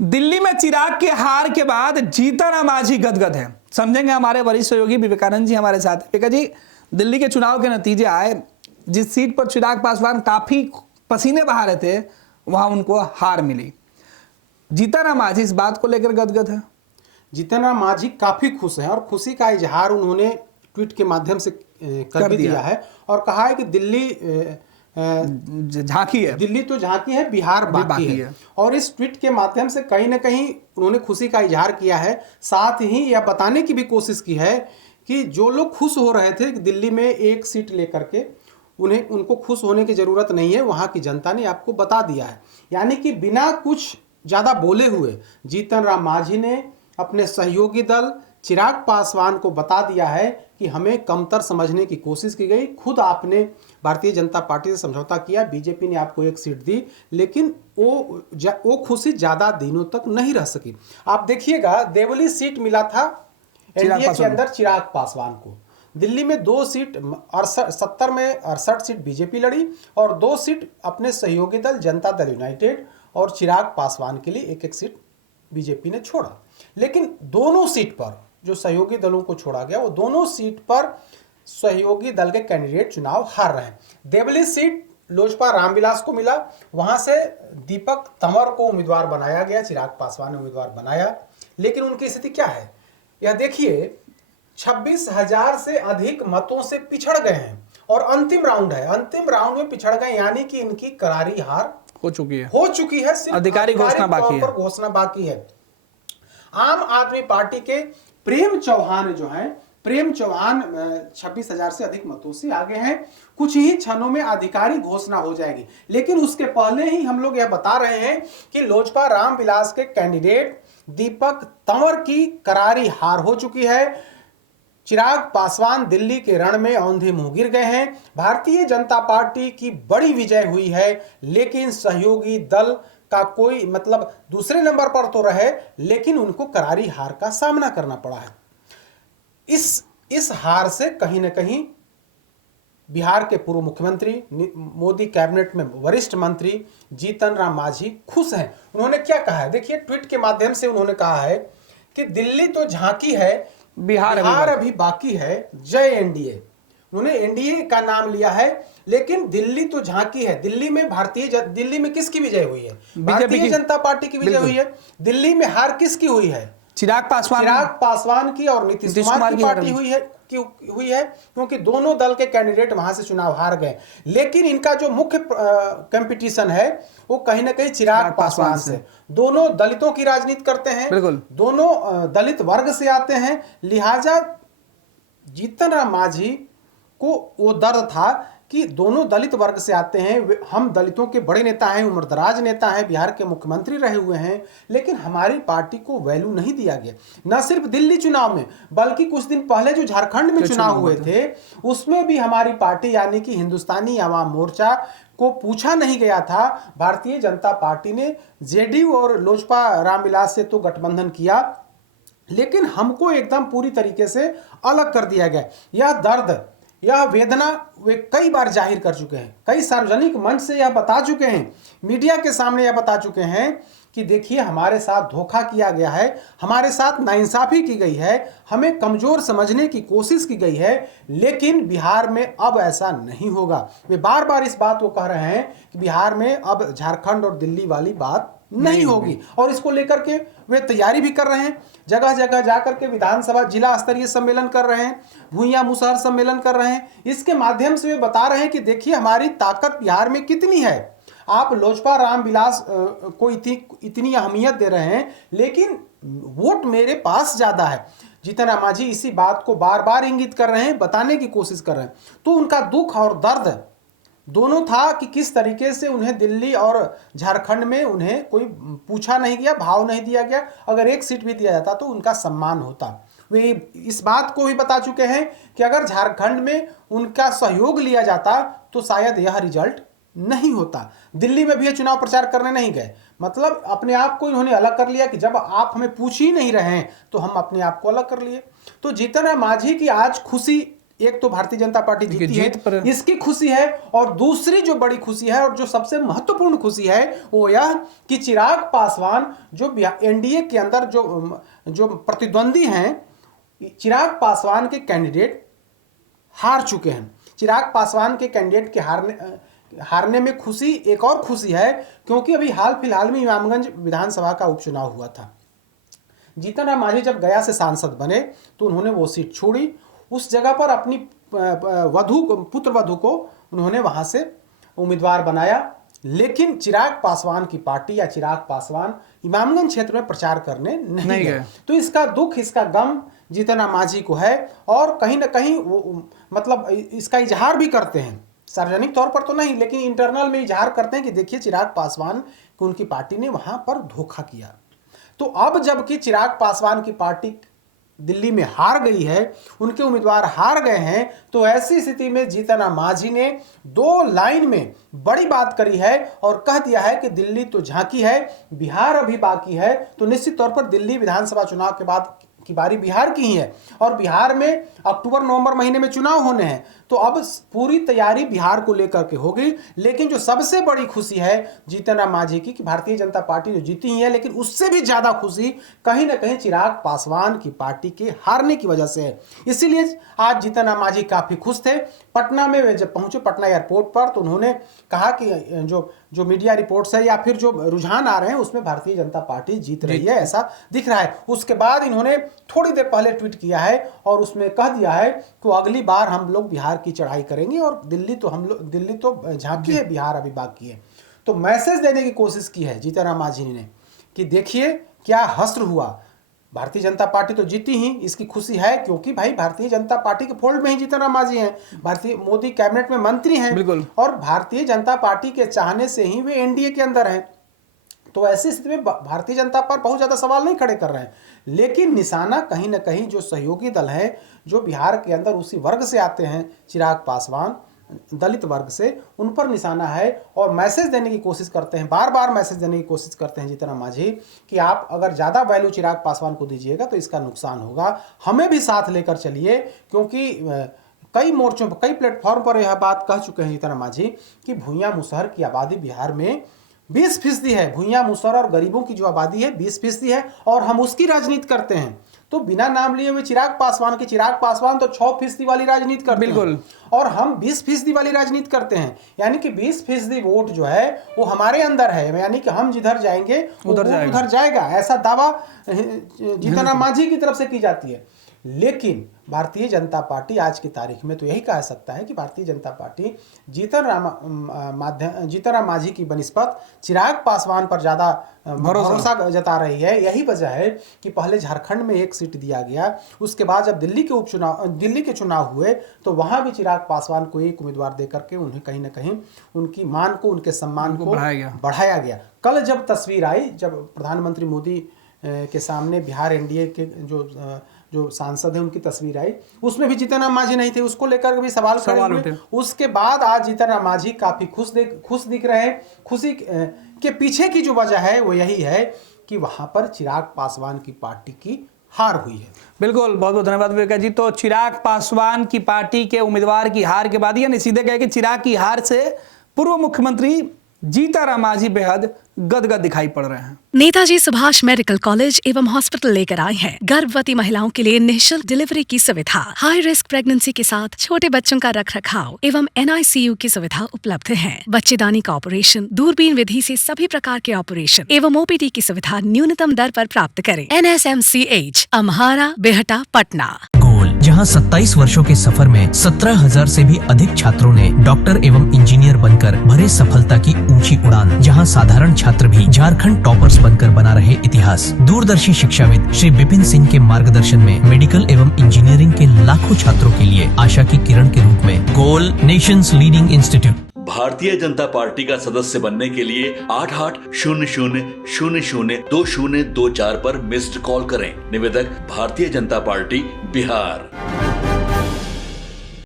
दिल्ली में चिराग के हार के बाद जीतन राम मांझी गदगद है। समझेंगे हमारे वरिष्ठ सहयोगी विवेकानंद जी हमारे साथ। विवेका जी, दिल्ली के चुनाव के नतीजे आए, जिस सीट पर चिराग पासवान काफी पसीने बहा रहे थे वहां उनको हार मिली। जीतन राम मांझी इस बात को लेकर गदगद है। जीतन राम मांझी काफी खुश हैं और खुशी का इजहार उन्होंने ट्वीट के माध्यम से कर भी दिया है और कहा है कि दिल्ली झांकी है, दिल्ली तो झांकी है, बिहार बाकी है। और इस ट्वीट के माध्यम से कहीं ना कहीं उन्होंने खुशी का इजहार किया है। साथ ही यह बताने की भी कोशिश की है कि जो लोग खुश हो रहे थे दिल्ली में एक सीट लेकर के, उनको खुश होने की जरूरत नहीं है, वहां की जनता ने आपको बता दिया है। यानी कि बिना कुछ ज्यादा बोले हुए जीतन राम मांझी ने अपने सहयोगी दल चिराग पासवान को बता दिया है कि हमें कमतर समझने की कोशिश की गई। खुद आपने भारतीय जनता पार्टी से समझौता किया, बीजेपी ने आपको एक सीट दी, लेकिन वो खुशी ज्यादा दिनों तक नहीं रह सकी। आप देखिएगा, देवली सीट मिला था एनडीए के अंदर चिराग पासवान को। दिल्ली में 2 सीट 70 में 68 सीट बीजेपी लड़ी और 2 सीट अपने सहयोगी दल जनता दल यूनाइटेड और चिराग पासवान के लिए एक सीट बीजेपी ने छोड़ा। लेकिन दोनों सीट पर जो सहयोगी दलों को छोड़ा गया, वो दोनों सीट पर सहयोगी दल के कैंडिडेट चुनाव हार रहे हैं। देवली सीट लोजपा रामविलास को मिला, वहां से दीपक तंवर को उम्मीदवार बनाया गया, चिराग पासवान ने उम्मीदवार बनाया। लेकिन उनकी स्थिति क्या है, यह देखिए, 26,000 से अधिक मतों से पिछड़ गए हैं और अंतिम राउंड है। अंतिम राउंड में पिछड़ गए, यानी कि इनकी करारी हार हो चुकी है। सिर्फ आधिकारिक घोषणा बाकी है। आम आदमी पार्टी के प्रेम चौहान जो हैं, प्रेम चौहान 26,000 से अधिक मतों से आगे हैं। कुछ ही क्षणों में आधिकारिक घोषणा हो जाएगी, लेकिन उसके पहले ही हम लोग यह बता रहे हैं कि लोजपा रामविलास के कैंडिडेट दीपक तंवर की करारी हार हो चुकी है। चिराग पासवान दिल्ली के रण में औंधे मुंह गिर गए हैं। भारतीय जनता पार्टी की बड़ी विजय हुई है, लेकिन सहयोगी दल का कोई मतलब दूसरे नंबर पर तो रहे, लेकिन उनको करारी हार का सामना करना पड़ा है। इस हार से कहीं ना कहीं बिहार के पूर्व मुख्यमंत्री, मोदी कैबिनेट में वरिष्ठ मंत्री जीतन राम मांझी खुश हैं। उन्होंने क्या कहा है, देखिए, ट्वीट के माध्यम से उन्होंने कहा है कि दिल्ली तो झांकी है, बिहार अभी बाकी है, जय एनडीए। उन्होंने एनडीए का नाम लिया है, लेकिन दिल्ली तो झांकी है। दिल्ली में किसकी विजय हुई है? भारतीय जनता पार्टी की विजय हुई है। दिल्ली में हार किसकी हुई है? चिराग पासवान की और नीतीश कुमार की पार्टी हुई है, क्योंकि दोनों दल के कैंडिडेट वहां से चुनाव हार गए। लेकिन इनका जो मुख्य कंपटीशन है वो कहीं ना कहीं चिराग पासवान से। दोनों दलितों की राजनीति करते हैं, दोनों दलित वर्ग से आते हैं, लिहाजा जीतन राम मांझी को वो दर्द था कि दोनों दलित वर्ग से आते हैं, हम दलितों के बड़े नेता हैं, उम्रदराज नेता हैं, बिहार के मुख्यमंत्री रहे हुए हैं, लेकिन हमारी पार्टी को वैल्यू नहीं दिया गया। न सिर्फ दिल्ली चुनाव में, बल्कि कुछ दिन पहले जो झारखंड में चुनाव हुए थे, उसमें भी हमारी पार्टी यानी कि हिंदुस्तानी आवाम मोर्चा को पूछा नहीं गया था। भारतीय जनता पार्टी ने जेडीयू और लोजपा रामविलास से तो गठबंधन किया, लेकिन हमको एकदम पूरी तरीके से अलग कर दिया गया। यह दर्द, यह वेदना वे कई बार जाहिर कर चुके हैं, कई सार्वजनिक मंच से यह बता चुके हैं, मीडिया के सामने यह बता चुके हैं कि देखिए, हमारे साथ धोखा किया गया है, हमारे साथ नाइंसाफी की गई है, हमें कमजोर समझने की कोशिश की गई है, लेकिन बिहार में अब ऐसा नहीं होगा। वे बार बार इस बात को कह रहे हैं कि बिहार में अब झारखंड और दिल्ली वाली बात नहीं होगी, और इसको लेकर के वे तैयारी भी कर रहे हैं। जगह जगह जाकर के विधानसभा जिला स्तरीय सम्मेलन कर रहे हैं, भूइया मुसहर सम्मेलन कर रहे हैं। इसके माध्यम से वे बता रहे हैं कि देखिए, हमारी ताकत बिहार में कितनी है। आप लोजपा रामविलास को इतनी अहमियत दे रहे हैं, लेकिन वोट मेरे पास ज्यादा है। जीतन राम मांझी इसी बात को बार बार इंगित कर रहे हैं, बताने की कोशिश कर रहे हैं। तो उनका दुख और दर्द दोनों था कि किस तरीके से उन्हें दिल्ली और झारखंड में उन्हें कोई पूछा नहीं गया, भाव नहीं दिया गया। अगर एक सीट भी दिया जाता तो उनका सम्मान होता। वे इस बात को भी बता चुके हैं कि अगर झारखंड में उनका सहयोग लिया जाता तो शायद यह रिजल्ट नहीं होता। दिल्ली में भी चुनाव प्रचार करने नहीं गए, मतलब अपने आप को इन्होंने अलग कर लिया कि जब आप हमें पूछ ही नहीं रहे हैं तो हम अपने आप को अलग कर लिए। तो जीतन राम मांझी की आज खुशी एक तो भारतीय जनता पार्टी जीती जीत पर है, इसकी खुशी है, और दूसरी जो बड़ी खुशी है और जो सबसे महत्वपूर्ण खुशी है वो यह कि चिराग पासवान जो एनडीए के अंदर जो प्रतिद्वंदी हैं, चिराग पासवान के कैंडिडेट हार चुके हैं। चिराग पासवान के कैंडिडेट के हारने में खुशी, एक और खुशी है क्योंकि अभी हाल फिलहाल में इमामगंज विधानसभा का उपचुनाव हुआ था। जीतन राम मांझी जब गया से सांसद बने तो उन्होंने वो सीट छोड़ी, उस जगह पर अपनी पुत्र वधू को उन्होंने वहां से उम्मीदवार बनाया, लेकिन चिराग पासवान की पार्टी या चिराग पासवान इमामगंज क्षेत्र में प्रचार करने नहीं गए। तो इसका दुख, इसका गम जीतन राम मांझी को है, और कहीं ना कहीं वो मतलब इसका इजहार भी करते हैं, सार्वजनिक तौर पर तो नहीं लेकिन इंटरनल में इजहार करते हैं कि देखिए चिराग पासवान को उनकी पार्टी ने वहां पर धोखा किया। तो अब जबकि चिराग पासवान की पार्टी दिल्ली में हार गई है, उनके उम्मीदवार हार गए हैं, तो ऐसी स्थिति में जीतन राम मांझी ने 2 लाइन में बड़ी बात करी है और कह दिया है कि दिल्ली तो झांकी है, बिहार अभी बाकी है। तो निश्चित तौर पर दिल्ली विधानसभा चुनाव के बाद की बारी बिहार की ही है, और बिहार में अक्टूबर नवंबर महीने में चुनाव होने हैं, तो अब पूरी तैयारी बिहार को लेकर के होगी। लेकिन जो सबसे बड़ी खुशी है जीतन राम मांझी की कि भारतीय जनता पार्टी जो जीती ही है, लेकिन उससे भी ज्यादा खुशी कहीं ना कहीं चिराग पासवान की पार्टी के हारने की वजह से है। इसीलिए आज जीतन राम मांझी काफी खुश थे। पटना में वे जब पहुंचे, पटना एयरपोर्ट पर, तो उन्होंने कहा कि जो मीडिया रिपोर्ट्स है या फिर जो रुझान आ रहे हैं उसमें भारतीय जनता पार्टी जीत रही है, ऐसा दिख रहा है। उसके बाद इन्होंने थोड़ी देर पहले ट्वीट किया है और उसमें कह दिया है कि अगली बार हम लोग बिहार की चढ़ाई करेंगे, और दिल्ली तो झांकी है, बिहार अभी बाकी है। तो मैसेज देने की कोशिश की है जीतन राम मांझी ने कि देखिए क्या हश्र हुआ, भारतीय जनता पार्टी तो जीती ही, इसकी खुशी है क्योंकि भाई भारतीय जनता पार्टी के फोल्ड में ही जीतन राम मांझी हैं, भारतीय मोदी कैबिनेट में मंत्री हैं, और भारतीय जनता पार्टी के चाहने से ही वे एनडीए के अंदर हैं। तो ऐसी स्थिति में भारतीय जनता पर बहुत ज्यादा सवाल नहीं खड़े कर रहे हैं, लेकिन निशाना कहीं ना कहीं जो सहयोगी दल है, जो बिहार के अंदर उसी वर्ग से आते हैं, चिराग पासवान दलित वर्ग से, उन पर निशाना है, और मैसेज देने की कोशिश करते हैं, बार बार मैसेज देने की कोशिश करते हैं जीतन राम मांझी कि आप अगर ज़्यादा वैल्यू चिराग पासवान को दीजिएगा तो इसका नुकसान होगा, हमें भी साथ लेकर चलिए। क्योंकि कई मोर्चों पर, कई प्लेटफॉर्म पर यह बात कह चुके हैं जीतन राम मांझी कि भुइयां मुसहर की आबादी बिहार में 20% है, भुइयां मुसहर और गरीबों की जो आबादी है 20% है, और हम उसकी राजनीति करते हैं। तो बिना नाम लिए हुए चिराग पासवान तो 6% वाली राजनीति करते हैं, और हम 20% वाली राजनीति करते हैं। यानी कि 20% वोट जो है वो हमारे अंदर है, यानी कि हम जिधर जाएंगे उधर जाएगा, ऐसा दावा जीतन राम मांझी की तरफ से की जाती है। लेकिन भारतीय जनता पार्टी आज की तारीख में तो यही कह सकता है कि भारतीय जनता पार्टी जीतन राम मांझी की बनिस्पत चिराग पासवान पर ज्यादा भरोसा जता रही है। यही वजह है कि पहले झारखंड में 1 सीट दिया गया, उसके बाद जब दिल्ली के चुनाव हुए तो वहां भी चिराग पासवान को 1 उम्मीदवार देकर के उन्हें कहीं ना कहीं उनकी मान को, उनके सम्मान को बढ़ाया गया। कल जब तस्वीर आई, जब प्रधानमंत्री मोदी के सामने बिहार एनडीए के जो सांसद है उनकी तस्वीर आई, उसमें भी जीतन राम मांझी नहीं थे, उसको लेकर भी सवाल उठे। उसके बाद आज जीतन राम मांझी काफी खुश दिख रहे हैं। खुशी के पीछे की जो वजह है वो यही है कि वहां पर चिराग पासवान की पार्टी की हार हुई है। बिल्कुल, बहुत बहुत धन्यवाद विवेका जी। तो चिराग पासवान की पार्टी के उम्मीदवार की हार के बाद, यानी सीधे कहे कि चिराग की हार से पूर्व मुख्यमंत्री जीतन राम मांझी बेहद गदगद दिखाई पड़ रहे हैं। नेताजी सुभाष मेडिकल कॉलेज एवं हॉस्पिटल लेकर आए हैं गर्भवती महिलाओं के लिए निःशुल्क डिलीवरी की सुविधा। हाई रिस्क प्रेगनेंसी के साथ छोटे बच्चों का रखरखाव एवं NICU की सुविधा उपलब्ध है। बच्चेदानी का ऑपरेशन, दूरबीन विधि से सभी प्रकार के ऑपरेशन एवं OPD की सुविधा न्यूनतम दर पर प्राप्त करें। NSMCH, अम्हारा, बेहटा, पटना। जहां 27 वर्षों के सफर में 17,000 से भी अधिक छात्रों ने डॉक्टर एवं इंजीनियर बनकर भरे सफलता की ऊंची उड़ान। जहां साधारण छात्र भी झारखंड टॉपर्स बनकर बना रहे इतिहास। दूरदर्शी शिक्षाविद श्री विपिन सिंह के मार्गदर्शन में मेडिकल एवं इंजीनियरिंग के लाखों छात्रों के लिए आशा की किरण के रूप में गोल, Nations leading institute. Bharatiya Janata party का सदस्य बनने के लिए 8800002024 पर मिस्ड कॉल करें। निवेदक भारतीय जनता पार्टी बिहार।